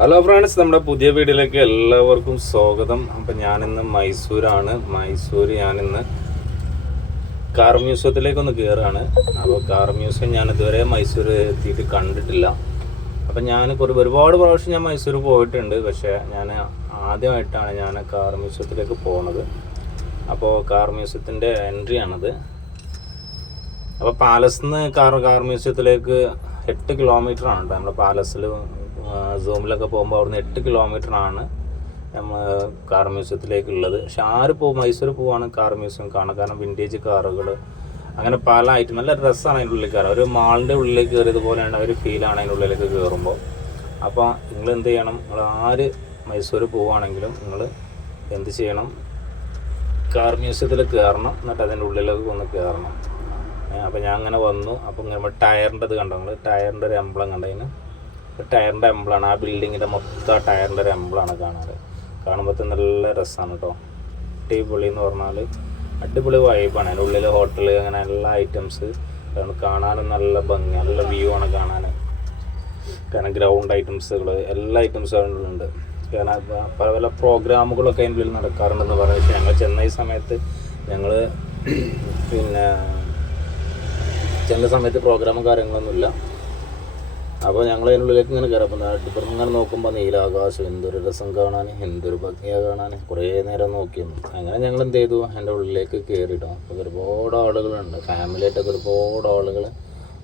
Hello friends നമ്മുടെ പുതിയ വീഡിയോയിലേക്ക് എല്ലാവർക്കും സ്വാഗതം. അപ്പം ഞാനിന്ന് മൈസൂരാണ്. മൈസൂർ ഞാനിന്ന് കാർ മ്യൂസിയത്തിലേക്ക് ഒന്ന് കയറുകയാണ് അപ്പോൾ കാർ മ്യൂസിയം ഞാൻ ഇതുവരെ മൈസൂർ എത്തിയിട്ട് കണ്ടിട്ടില്ല. അപ്പം ഞാൻ കുറേ ഒരുപാട് പ്രാവശ്യം ഞാൻ മൈസൂർ പോയിട്ടുണ്ട്. പക്ഷേ ഞാൻ ആദ്യമായിട്ടാണ് ഞാൻ കാർ മ്യൂസിയത്തിലേക്ക് പോകുന്നത് അപ്പോൾ കാർ മ്യൂസിയത്തിന്റെ എൻട്രി ആണത് അപ്പോൾ പാലസ് നിന്ന് കാർ കാർ മ്യൂസിയത്തിലേക്ക് എട്ട് കിലോമീറ്റർ ആണ് നമ്മുടെ പാലസിൽ സൂമിലൊക്കെ പോകുമ്പോൾ അവിടുന്ന് എട്ട് കിലോമീറ്റർ ആണ് നമ്മൾ കാർ മ്യൂസിയത്തിലേക്കുള്ളത് പക്ഷെ ആര് പോകും മൈസൂർ പോവാണ് കാർ മ്യൂസിയം കാണാൻ കാരണം വിന്റേജ് കാറുകൾ അങ്ങനെ പല ഐറ്റം നല്ല രസമാണ് അതിന്റെ ഉള്ളിൽ കയറുക ഒരു മാളിന്റെ ഉള്ളിലേക്ക് കയറിയത് പോലെയാണ് ഒരു ഫീലാണ് അതിന്റെ ഉള്ളിലേക്ക് കയറുമ്പോൾ അപ്പോൾ നിങ്ങൾ എന്ത് ചെയ്യണം? നിങ്ങൾ ആര് മൈസൂർ പോവുകയാണെങ്കിലും നിങ്ങൾ എന്ത് ചെയ്യണം? കാർ മ്യൂസിയത്തിൽ കയറണം. എന്നിട്ട് അതിന്റെ ഉള്ളിലേക്ക് ഒന്ന് കയറണം. അപ്പോൾ ഞാൻ അങ്ങനെ വന്നു. അപ്പോൾ ഇങ്ങനെ ടയറിന്റെ ഇത് കണ്ടോ? നിങ്ങൾ ടയറിന്റെ ഒരു എംബ്ലം കണ്ടതിന് ടയറിന്റെ എംബിളാണ് ആ ബിൽഡിങ്ങിന്റെ മൊത്തം ആ ടയറിന്റെ ഒരു എംബിളാണ് കാണാറ്. കാണുമ്പോൾ നല്ല രസമാണ് കേട്ടോ അടിപൊളി എന്ന് പറഞ്ഞാൽ അടിപൊളി വൈബാണ് അതിന്റെ ഉള്ളിൽ ഹോട്ടൽ അങ്ങനെ എല്ലാ ഐറ്റംസ് കാണാനും നല്ല ഭംഗി നല്ല വ്യൂ ആണ് കാണാൻ കാരണം ഗ്രൗണ്ട് ഐറ്റംസുകൾ എല്ലാ ഐറ്റംസും അതിന്റെ ഉള്ളിലുണ്ട്. കാരണം പല പല പ്രോഗ്രാമുകളൊക്കെ അതിന്റെ ഉള്ളിൽ നടക്കാറുണ്ടെന്ന് പറഞ്ഞു പക്ഷേ ഞങ്ങൾ ചെന്ന സമയത്ത് ഞങ്ങൾ പിന്നെ ചെന്ന സമയത്ത് പ്രോഗ്രാമും കാര്യങ്ങളൊന്നുമില്ല. അപ്പോൾ ഞങ്ങൾ അതിനുള്ളിലേക്ക് ഇങ്ങനെ കയറാം അപ്പോൾ നാട്ടിപ്പുറം ഇങ്ങനെ നോക്കുമ്പോൾ നീലാകാശം എന്തൊരു രസം കാണാൻ എന്തൊരു ഭംഗിയാണ് കാണാൻ കുറേ നേരം നോക്കിയിരുന്നു. അങ്ങനെ ഞങ്ങൾ എന്ത് ചെയ്തു അതിന്റെ ഉള്ളിലേക്ക് കയറിയിട്ടോ അപ്പോൾ ഒരുപാട് ആളുകളുണ്ട്. ഫാമിലിയായിട്ടൊക്കെ ഒരുപാട് ആളുകൾ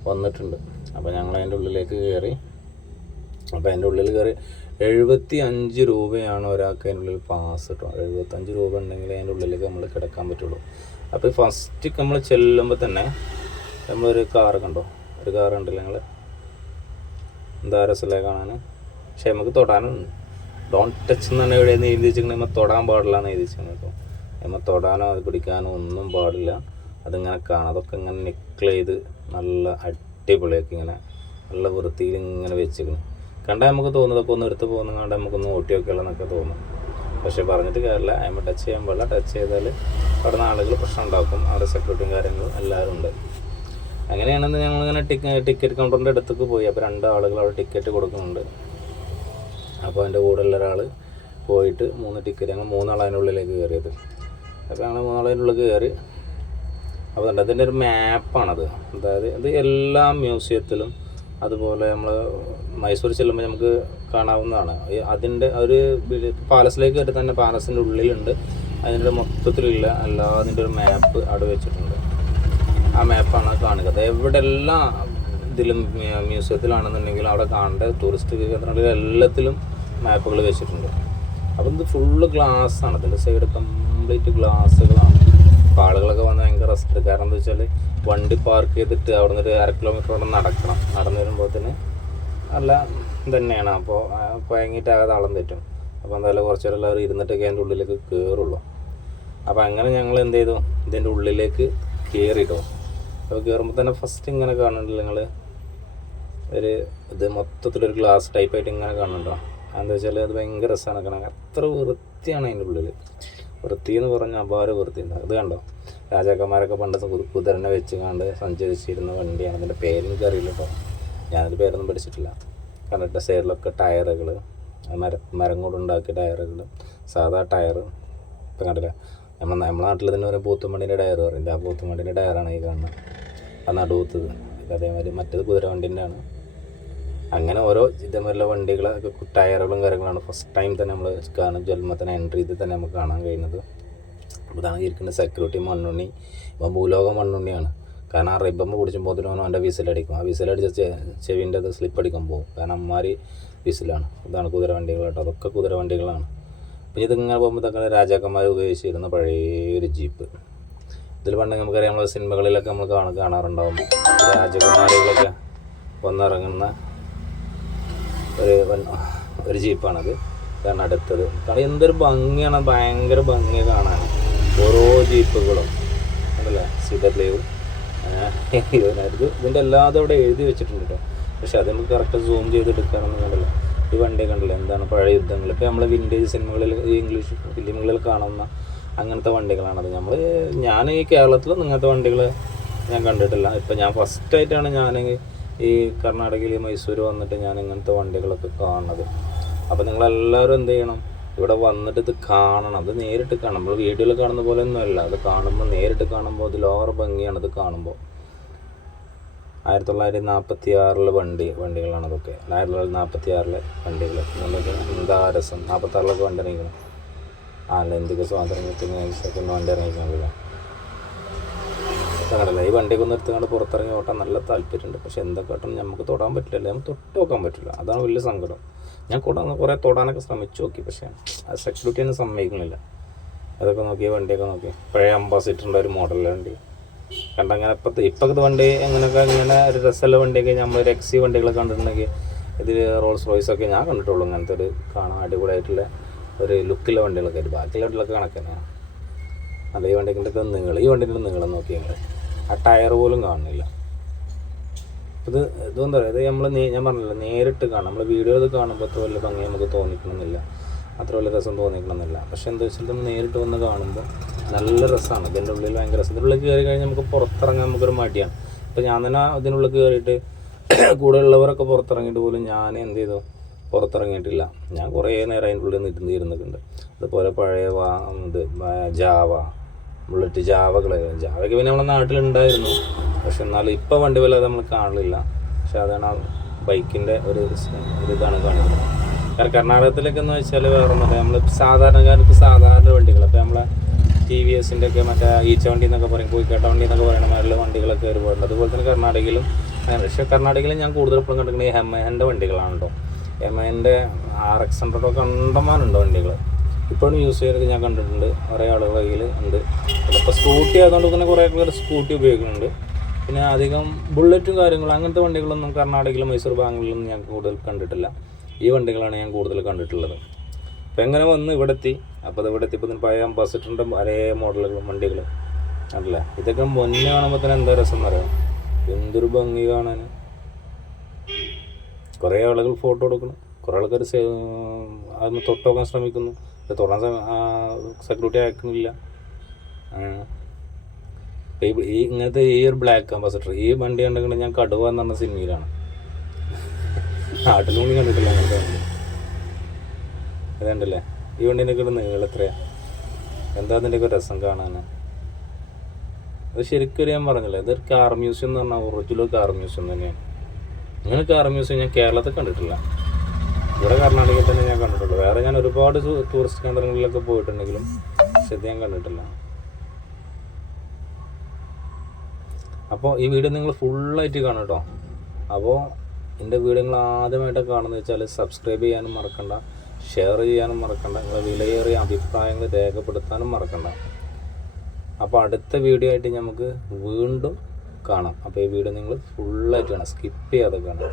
വന്നിട്ടുണ്ട്. അപ്പോൾ ഞങ്ങൾ അതിന്റെ ഉള്ളിലേക്ക് കയറി അപ്പോൾ അതിന്റെ ഉള്ളിൽ കയറി എഴുപത്തി അഞ്ച് രൂപയാണ് ഒരാൾക്ക് അതിന്റെ ഉള്ളിൽ പാസ് കിട്ടും എഴുപത്തഞ്ച് രൂപ ഉണ്ടെങ്കിൽ അതിന്റെ ഉള്ളിലേക്ക് നമ്മൾ കിടക്കാൻ പറ്റുള്ളൂ. അപ്പോൾ ഫസ്റ്റ് നമ്മൾ ചെല്ലുമ്പോൾ തന്നെ നമ്മളൊരു കാർ കണ്ടോ? ഒരു കാർ ഉണ്ടല്ലോ ഞങ്ങൾ എന്താ രസമല്ലേ കാണാൻ? പക്ഷെ നമുക്ക് തൊടാനുണ്ട് ഡോൺ ടച്ച് എന്ന് തന്നെ എവിടെയെന്ന് എഴുതി വെച്ചിട്ടുണ്ടെങ്കിൽ നമ്മൾ തൊടാൻ പാടില്ല എന്ന് എഴുതി വെച്ചിട്ടുണ്ട് കേട്ടോ. നമ്മൾ തൊടാനോ അത് പിടിക്കാനോ ഒന്നും പാടില്ല. അതിങ്ങനെ കാണാം. അതൊക്കെ ഇങ്ങനെ നിക്കിൾ ചെയ്ത് നല്ല അടിപൊളിയൊക്കെ ഇങ്ങനെ നല്ല വൃത്തിയിൽ ഇങ്ങനെ വെച്ചിരിക്കണം കണ്ടാൽ നമുക്ക് തോന്നുന്നതൊക്കെ ഒന്ന് എടുത്ത് പോകുന്ന കണ്ടാൽ നമുക്കൊന്ന് ഓട്ടി വെക്കാമെന്നൊക്കെ തോന്നും. പക്ഷേ പറഞ്ഞിട്ട് കാര്യമില്ല. അതിന് ടച്ച് ചെയ്യാൻ പാടില്ല. ടച്ച് ചെയ്താൽ അവിടെ നിന്ന് ആളുകൾ പ്രശ്നം ഉണ്ടാക്കും. അവിടെ സെക്യൂരിറ്റിയും കാര്യങ്ങളും എല്ലാവരും ഉണ്ട്. അങ്ങനെയാണെന്ന് ഞങ്ങളിങ്ങനെ ടിക്ക ടിക്കറ്റ് കൗണ്ടറിന്റെ അടുത്തേക്ക് പോയി. അപ്പോൾ രണ്ട് ആളുകൾ അവിടെ ടിക്കറ്റ് കൊടുക്കുന്നുണ്ട്. അപ്പോൾ എന്റെ കൂടെ ഉള്ള ഒരാൾ പോയിട്ട് മൂന്ന് ടിക്കറ്റ് ഞങ്ങൾ ഉള്ളിലേക്ക് കയറിയത്. അപ്പോൾ ഞങ്ങൾ മൂന്നാളതിനുള്ളിൽ കയറി. അപ്പോൾ അതിന്റെ ഒരു മാപ്പാണത് അതായത് ഇത് എല്ലാ മ്യൂസിയത്തിലും അതുപോലെ നമ്മൾ മൈസൂർ ചെല്ലുമ്പോൾ നമുക്ക് കാണാവുന്നതാണ്. അതിന്റെ ഒരു പാലസിലേക്ക് കയറി തന്നെ പാലസിന്റെ ഉള്ളിലുണ്ട്. അതിന്റെ മൊത്തത്തിലുള്ള എല്ലാ അതിന്റെ ഒരു മാപ്പ് അവിടെ വെച്ചിട്ടുണ്ട്. ആ മാപ്പാണ് കാണുക. അത് എവിടെല്ലാം ഇതിലും മ്യൂസിയത്തിലാണെന്നുണ്ടെങ്കിൽ അവിടെ കാണേണ്ട ടൂറിസ്റ്റ് കേന്ദ്രങ്ങളിൽ എല്ലാത്തിലും മാപ്പുകൾ വെച്ചിട്ടുണ്ട്. അപ്പം ഇത് ഫുള്ള് ആണ്. ഇതിന്റെ സൈഡ് കംപ്ലീറ്റ് ഗ്ലാസ്സുകളാണ് ആളുകളൊക്കെ വന്ന് ഭയങ്കര റെസ്റ്റ് കാരണം എന്താ വെച്ചാൽ വണ്ടി പാർക്ക് ചെയ്തിട്ട് അവിടെ നിന്ന് അര കിലോമീറ്റർ അവിടെ നടക്കണം. നടന്നു വരുമ്പോഴത്തേന് നല്ല തന്നെയാണ് അപ്പോൾ കുഴങ്ങിയിട്ട് ആകെ താളം തെറ്റും. അപ്പോൾ എന്തായാലും കുറച്ച് നേരം എല്ലാവരും ഇരുന്നിട്ടൊക്കെ അതിന്റെ ഉള്ളിലേക്ക് കയറുള്ളൂ അപ്പോൾ അങ്ങനെ ഞങ്ങൾ എന്ത് ചെയ്തു? ഇതിന്റെ ഉള്ളിലേക്ക് കയറിട്ടോ അപ്പോൾ കയറുമ്പോൾ തന്നെ ഫസ്റ്റ് ഇങ്ങനെ കാണുന്നുണ്ടല്ലോ നിങ്ങൾ ഒരു ഇത് മൊത്തത്തിലൊരു ഗ്ലാസ് ടൈപ്പായിട്ട് ഇങ്ങനെ കാണുന്നുണ്ടോ? എന്താ വെച്ചാൽ അത് ഭയങ്കര രസമാണ് കാണാൻ. അത്ര വൃത്തിയാണ് അതിന്റെ ഉള്ളിൽ വൃത്തി എന്ന് പറഞ്ഞാൽ അപാര വൃത്തി ഉണ്ടാകും അത് കണ്ടോ? രാജാക്കന്മാരൊക്കെ പണ്ട് കു- കുതിരനെ വെച്ച് കണ്ട് സഞ്ചരിച്ചിരുന്ന വണ്ടിയാണ്. അതിന്റെ പേരെനിക്ക് അറിയില്ല കേട്ടോ. ഞാനത് പേരൊന്നും പഠിച്ചിട്ടില്ല. കണ്ടിട്ട് സൈഡിലൊക്കെ ടയറുകൾ മര മരം കൊണ്ടുണ്ടാക്കിയ ടയറുകൾ സാധാ ടയർ ഇപ്പം കണ്ടില്ല? നമ്മൾ നമ്മുടെ നാട്ടിൽ തന്നെ പറയും പോത്തുമണിന്റെ ടയർ പറയുന്നത് ആ പോത്തുമണിന്റെ ടയറാണ് ഈ കാണുന്നത്. ആ നടുവത്തത്. അതേമാതിരി മറ്റേത് കുതിര വണ്ടിന്റെ ആണ് അങ്ങനെ ഓരോ ഇതേമാതിരിയുള്ള വണ്ടികളൊക്കെ ടയറുകളും കാര്യങ്ങളാണ് ഫസ്റ്റ് ടൈം തന്നെ നമ്മൾ കാണും ജന്മത്തിന് എൻട്രി ചെയ്ത് തന്നെ നമുക്ക് കാണാൻ കഴിയുന്നത്. ഇതാണ് ഇരിക്കുന്ന സെക്യൂരിറ്റി മണ്ണുണ്ണി. ഇപ്പം ഭൂലോകം മണ്ണുണ്ണിയാണ്. കാരണം ആ റിബമ്മ പിടിച്ചുമ്പോൾ അതിനോനും അവന്റെ വിസിലടിക്കും ആ വിസിലടിച്ച ചെവിന്റെ അത് സ്ലിപ്പ് അടിക്കാൻ പോകും. കാരണം അമ്മാരി വിസിലാണ്. ഇതാണ് കുതിര അതൊക്കെ കുതിര വണ്ടികളാണ് പിന്നെ ഇതിങ്ങനെ പോകുമ്പോൾ തങ്ങളെ രാജാക്കന്മാർ ഉപയോഗിച്ചിരുന്ന പഴയ ഒരു ജീപ്പ്. ഇതിൽ പണ്ട് നമുക്കറിയാം നമ്മൾ സിനിമകളിലൊക്കെ നമ്മൾ കാണ കാണാറുണ്ടാവും. രാജകുമാരികളൊക്കെ വന്നിറങ്ങുന്ന ഒരു ഒരു ജീപ്പാണത്. കാരണം അടുത്തത്. കാരണം എന്തൊരു ഭംഗിയാണ് ഭയങ്കര ഭംഗി കാണാൻ. ഓരോ ജീപ്പുകളും. ഉണ്ടല്ലേ? സീറ്റർ ലീവ് ഇതിന്റെ എല്ലാതും അവിടെ എഴുതി വെച്ചിട്ടുണ്ട് കേട്ടോ പക്ഷെ അത് നമുക്ക് കറക്റ്റ് സൂം ചെയ്ത് എടുക്കാനൊന്നും കണ്ടല്ലോ. ഈ പണ്ടേ കണ്ടല്ലോ എന്താണ് പഴയ യുദ്ധങ്ങൾ ഇപ്പോൾ നമ്മൾ വിന്റേജ് സിനിമകളിൽ ഇംഗ്ലീഷ് ഫിലിമുകളിൽ കാണുന്ന അങ്ങനത്തെ വണ്ടികളാണത് നമ്മൾ ഞാൻ ഈ കേരളത്തിൽ ഇങ്ങനത്തെ വണ്ടികൾ ഞാൻ കണ്ടിട്ടില്ല. ഇപ്പം ഞാൻ ഫസ്റ്റായിട്ടാണ് ഞാൻ ഈ കർണാടകയിൽ മൈസൂർ വന്നിട്ട് ഞാൻ ഇങ്ങനത്തെ വണ്ടികളൊക്കെ കാണുന്നത് അപ്പോൾ നിങ്ങളെല്ലാവരും എന്ത് ചെയ്യണം? ഇവിടെ വന്നിട്ട് ഇത് കാണണം. അത് നേരിട്ട് കാണണം. നമ്മൾ വീഡിയോയിൽ കാണുന്ന പോലെ ഒന്നുമല്ല. അത് കാണുമ്പോൾ നേരിട്ട് കാണുമ്പോൾ അതിലോറ ഭംഗിയാണ് ഇത് കാണുമ്പോൾ ആയിരത്തി തൊള്ളായിരത്തി നാൽപ്പത്തി ആറിലെ വണ്ടി വണ്ടികളാണ് അതൊക്കെ ആയിരത്തി തൊള്ളായിരത്തി നാൽപ്പത്തി ആറിലെ വണ്ടികൾ നമുക്ക് എന്താ രസം. നാൽപ്പത്താറിലൊക്കെ വണ്ടി ഇറങ്ങിക്കണം. ആ ലൈംഗിക സ്വാതന്ത്ര്യത്തിന് സെക്കൻഡ് വണ്ടി ഇറങ്ങിക്കണില്ല അങ്ങനല്ല ഈ വണ്ടിയൊക്കെ ഒന്ന് എടുത്തുകൊണ്ട് പുറത്തിറങ്ങി ഓട്ടാൻ നല്ല താല്പര്യമുണ്ട്. പക്ഷെ എന്തൊക്കെ ഓട്ടം നമുക്ക് തൊടാൻ പറ്റില്ല നമുക്ക് തൊട്ട് നോക്കാൻ പറ്റില്ല. അതാണ് വലിയ സങ്കടം. ഞാൻ കൂടെ കുറേ തൊടാനൊക്കെ ശ്രമിച്ചു നോക്കി. പക്ഷേ ആ സെക്യൂരിറ്റി ഒന്നും സമ്മതിക്കുന്നില്ല. അതൊക്കെ നോക്കി വണ്ടിയൊക്കെ നോക്കി. പഴയ അംബാസിഡറിന്റെ ഒരു മോഡലിലെ വണ്ടി. കണ്ടങ്ങനെ ഇപ്പം ഇപ്പോഴത്തെ വണ്ടി എങ്ങനെയൊക്കെ ഇങ്ങനെ ഒരു രസമുള്ള വണ്ടിയൊക്കെ നമ്മൾ ഒരു എക്സി വണ്ടികളൊക്കെ കണ്ടിട്ടുണ്ടെങ്കിൽ ഇതിൽ റോൾസ് റോയ്സൊക്കെ ഞാൻ കണ്ടിട്ടുള്ളൂ അങ്ങനത്തെ ഒരു കാണാൻ അടിപൊളിയായിട്ടുള്ള ഒരു ലുക്കിലെ വണ്ടികളൊക്കെ ആയിട്ട്. ബാക്കിയുള്ള വണ്ടികളൊക്കെ കണക്കാണ് അല്ല ഈ വണ്ടിക്ക് ഒക്കെ നിങ്ങൾ ഈ വണ്ടിന്റെ നീളം നോക്കി ഞങ്ങൾ ആ ടയർ പോലും കാണുന്നില്ല. ഇത് ഇതെന്താ പറയുക? ഇത് നമ്മൾ ഞാൻ പറഞ്ഞില്ല നേരിട്ട് കാണാം. നമ്മൾ വീഡിയോ ഇത് കാണുമ്പോൾ വലിയ ഭംഗി നമുക്ക് തോന്നിക്കണമെന്നില്ല. അത്ര വലിയ രസം തോന്നിക്കണമെന്നില്ല പക്ഷെ എന്താ വെച്ചാൽ നമ്മൾ നേരിട്ട് വന്ന് കാണുമ്പോൾ നല്ല രസമാണ്. ഇതിന്റെ ഉള്ളിൽ ഭയങ്കര രസം. ഇതിന്റെ ഉള്ളിൽ കയറി കഴിഞ്ഞാൽ നമുക്ക് പുറത്തിറങ്ങാൻ നമുക്കൊരു മടിയാണ്. ഇപ്പം ഞാൻ തന്നെ ഇതിനുള്ളിൽ കയറിയിട്ട് കൂടെ ഉള്ളവരൊക്കെ പുറത്തിറങ്ങിയിട്ട് പോലും ഞാൻ എന്ത് ചെയ്തു? പുറത്തിറങ്ങിയിട്ടില്ല. ഞാൻ കുറേ നേരം അതിന്റെ ഉള്ളിൽ നിന്ന് ഇരുന്നിട്ടുണ്ട് അതുപോലെ പഴയ വാ ഇത് ജാവ ബുള്ളറ്റ് ജാവകൾ. ജാവയ്ക്ക് പിന്നെ നമ്മുടെ നാട്ടിലുണ്ടായിരുന്നു. പക്ഷെ എന്നാലും ഇപ്പോൾ വണ്ടി വല്ലാതെ നമ്മൾ കാണില്ല പക്ഷെ അതാണ് ആ ബൈക്കിന്റെ ഒരു ഇതാണ് കാണിക്കുന്നത് കാരണം കർണാടകത്തിലൊക്കെ എന്ന് വെച്ചാൽ വേറെ ഒന്നുമില്ല നമ്മൾ സാധാരണക്കാർക്ക് സാധാരണ വണ്ടികൾ അപ്പോൾ നമ്മളെ ടി വി എസിന്റെ ഒക്കെ മറ്റേ ഈച്ച വണ്ടി എന്നൊക്കെ പറയും കോയിക്കാട്ട വണ്ടി എന്നൊക്കെ പറയുന്ന മാതിരിയുള്ള വണ്ടികളൊക്കെ ഒരുപാടുണ്ട്. അതുപോലെ തന്നെ കർണാടകയിലും പക്ഷേ കർണാടകയിൽ ഞാൻ കൂടുതൽ ഇപ്പോഴും കണ്ടിരിക്കുന്നത് ഈ ഹെമേന്റെ വണ്ടികളാണ് കേട്ടോ എന്റെ ആർ എക്സ് ഹൺഡ്രഡൊക്കെ കണ്ടമാനുണ്ട് വണ്ടികൾ ഇപ്പോഴും യൂസ് ചെയ്യുന്നത് ഞാൻ കണ്ടിട്ടുണ്ട്. കുറേ ആളുകളുടെ കയ്യിൽ ഉണ്ട്. ഇപ്പോൾ സ്കൂട്ടി ആയതുകൊണ്ട് തന്നെ കുറേ പേർ സ്കൂട്ടി ഉപയോഗിക്കുന്നുണ്ട്. പിന്നെ അധികം ബുള്ളറ്റും കാര്യങ്ങളും അങ്ങനത്തെ വണ്ടികളൊന്നും കർണാടകയിലും മൈസൂർ ബാംഗ്ലൂരിലൊന്നും ഞാൻ കൂടുതൽ കണ്ടിട്ടില്ല. ഈ വണ്ടികളാണ് ഞാൻ കൂടുതൽ കണ്ടിട്ടുള്ളത്. അപ്പം എങ്ങനെ വന്ന് ഇവിടെ എത്തി അപ്പോൾ ഇവിടെ എത്തിയപ്പോൾ പഴയ അംബാസിഡറിന്റെ പഴയ മോഡലുകൾ വണ്ടികൾ അല്ല ഇതൊക്കെ മുന്നേ കാണുമ്പോൾ തന്നെ എന്താ രസം എന്നറിയാം എന്തൊരു ഭംഗി കാണാൻ. കുറേ ആളുകൾ ഫോട്ടോ എടുക്കണം കുറേ ആൾക്കാർ അതൊന്ന് തൊട്ട് നോക്കാൻ ശ്രമിക്കുന്നു തൊടാൻ സെക്യൂരിറ്റി അയക്കുന്നില്ല. ഈ- ഇങ്ങനത്തെ ഈ ഒരു ബ്ലാക്ക് അംബാസഡർ ഈ വണ്ടി കണ്ടിട്ട് ഞാൻ കടുവ എന്ന് പറഞ്ഞ സിനിമയിലാണ് നാട്ടിലൊന്നും കണ്ടിട്ടില്ല അങ്ങനത്തെ വണ്ടി. അതുണ്ടല്ലേ ഈ വണ്ടീന്റെ ഒക്കെ നീളം എത്രയാ? എന്താ അതിന്റെ ഒക്കെ രസം കാണാൻ അത് ശരിക്കും ഞാൻ പറഞ്ഞില്ല ഇതൊരു കാർ മ്യൂസിയം എന്ന് പറഞ്ഞാൽ ഒറിജിനൽ കാർ മ്യൂസിയം തന്നെയാണ്. അങ്ങനെ കാർ മ്യൂസിയം ഞാൻ കേരളത്തിൽ കണ്ടിട്ടില്ല. ഇവിടെ കർണാടകയിൽ തന്നെ ഞാൻ കണ്ടിട്ടുള്ളൂ. വേറെ ഞാൻ ഒരുപാട് ടൂറിസ്റ്റ് കേന്ദ്രങ്ങളിലൊക്കെ പോയിട്ടുണ്ടെങ്കിലും ശരി ഞാൻ കണ്ടിട്ടില്ല. അപ്പോൾ ഈ വീഡിയോ നിങ്ങൾ ഫുള്ളായിട്ട് കാണും കേട്ടോ. അപ്പോൾ എന്റെ വീഡിയോ നിങ്ങൾ ആദ്യമായിട്ട് കാണുന്നത് വെച്ചാൽ സബ്സ്ക്രൈബ് ചെയ്യാനും മറക്കണ്ട ഷെയർ ചെയ്യാനും മറക്കണ്ട നിങ്ങളുടെ വിലയേറിയ അഭിപ്രായങ്ങൾ രേഖപ്പെടുത്താനും മറക്കണ്ട. അപ്പോൾ അടുത്ത വീഡിയോ ആയിട്ട് നമുക്ക് വീണ്ടും കാണാം. അപ്പോൾ ഈ വീഡിയോ നിങ്ങൾ ഫുള്ളായിട്ട് കാണാം. സ്കിപ്പ് ചെയ്യാതെ കാണാം.